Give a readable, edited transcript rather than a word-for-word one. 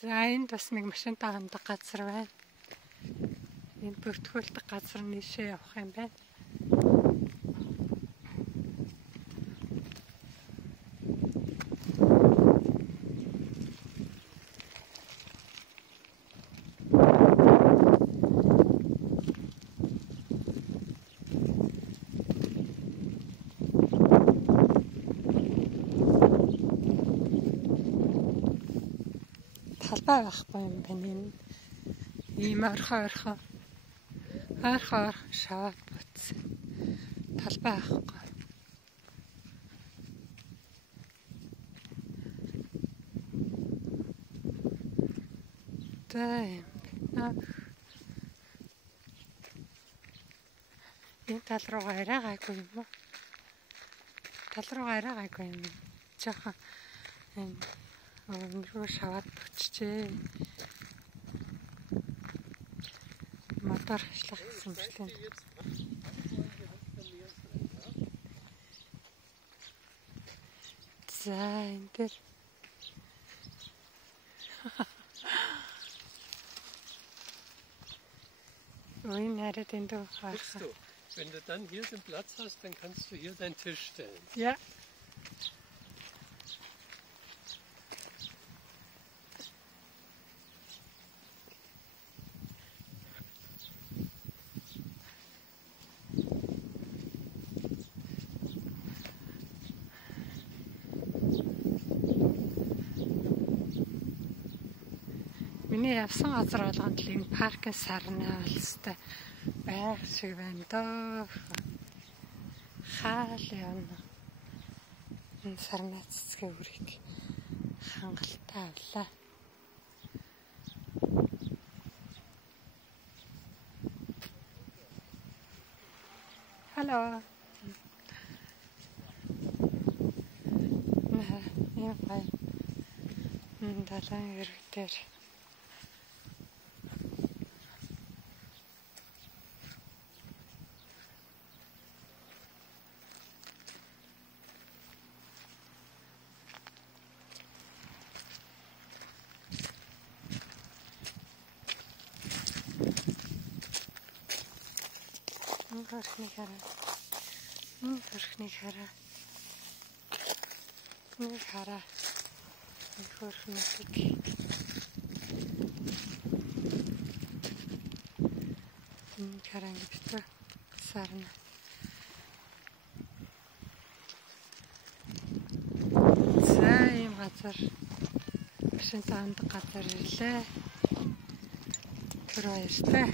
За энд бас нэг машинтай хандах газар байна. Энд бүртгүүлдэг газар нийшээ явах юм байна. Талбай байхгүй юм байна энэ. Ийм орхоо шаваад буцсан. Талбай байхгүй. Энэ тал руу арай гайгүй юм уу? Тал руу арай гайгүй юм. Жохон руу шаваад буцчихээ. Мотор хашлах гэсэн мэтлэн. За энэ дээр Wenn du dann hier den Platz hast, dann kannst du hier deinen Tisch stellen. Ja. Миний явсан газар болгонд л энэ паркын сарнаа болстой байх шиг байна дөө. Хаал явна. Энэ сарнаа цэцгээ үрийг хангалттай авлаа. Hello. Яа бай. Далайн ирэх дээр Хөрхний хараа. Нэг хараа. Хөрхний тийг. Хараа гэдэг сарна. За ийм газар машинтай хандах газар ирлээ. Тэр баяртай.